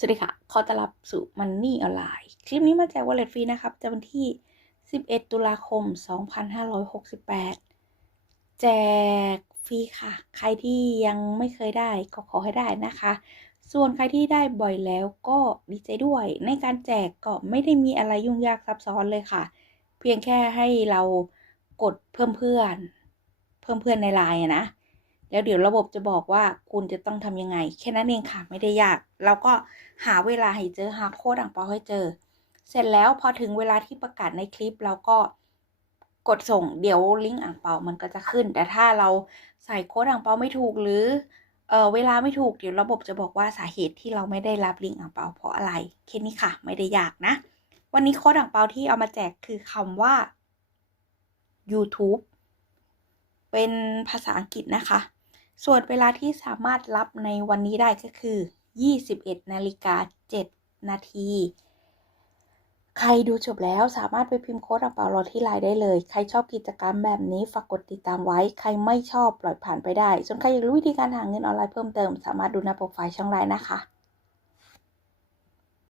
สวัสดีค่ะ ขอต้อนรับสู่ Money Online คลิปนี้มาแจก wallet ฟรีนะครับจะวันที่ 11 ตุลาคม 2568 แจกฟรีค่ะ ใครที่ยังไม่เคยได้ก็ขอให้ได้นะคะ ส่วนใครที่ได้บ่อยแล้วก็ดีใจด้วย ในการแจกก็ไม่ได้มีอะไรยุ่งยากซับซ้อนเลยค่ะ เพียงแค่ให้เรากดเพิ่มเพื่อน เพิ่มเพื่อนในไลน์นะ แล้วเดี๋ยวระบบจะบอกว่าคุณจะต้องทำยังไง แค่นั้นเองค่ะไม่ได้ยาก เราก็หาเวลาให้เจอหาโค้ดอ่างเปาให้เจอ เสร็จแล้วพอถึงเวลาที่ประกาศในคลิปเราก็กดส่งเดี๋ยวลิงก์อ่างเปามันก็จะขึ้น แต่ถ้าเราใส่โค้ดอ่างเปาไม่ถูกหรือเออเวลาไม่ถูกเดี๋ยวระบบจะบอกว่าสาเหตุที่เราไม่ได้รับลิงก์อ่างเปาเพราะอะไรแค่นี้ค่ะ ไม่ได้ยากนะ วันนี้โค้ดอ่างเปาที่เอามาแจกคือคำว่า YouTube เป็นภาษาอังกฤษนะคะ ส่วนเวลาที่สามารถรับในวันนี้ได้ก็คือ 21 นาฬิกา 7 นาที ใครดูจบแล้วสามารถไปพิมพ์โค้ดอ่างเปารอที่ไลน์ได้เลย ใครชอบกิจกรรมแบบนี้ฝากกดติดตามไว้ ใครไม่ชอบปล่อยผ่านไปได้ ส่วนใครอยากรู้วิธีการหาเงินออนไลน์เพิ่มเติม สามารถดูหน้าโปรไฟล์ช่องไลน์นะคะ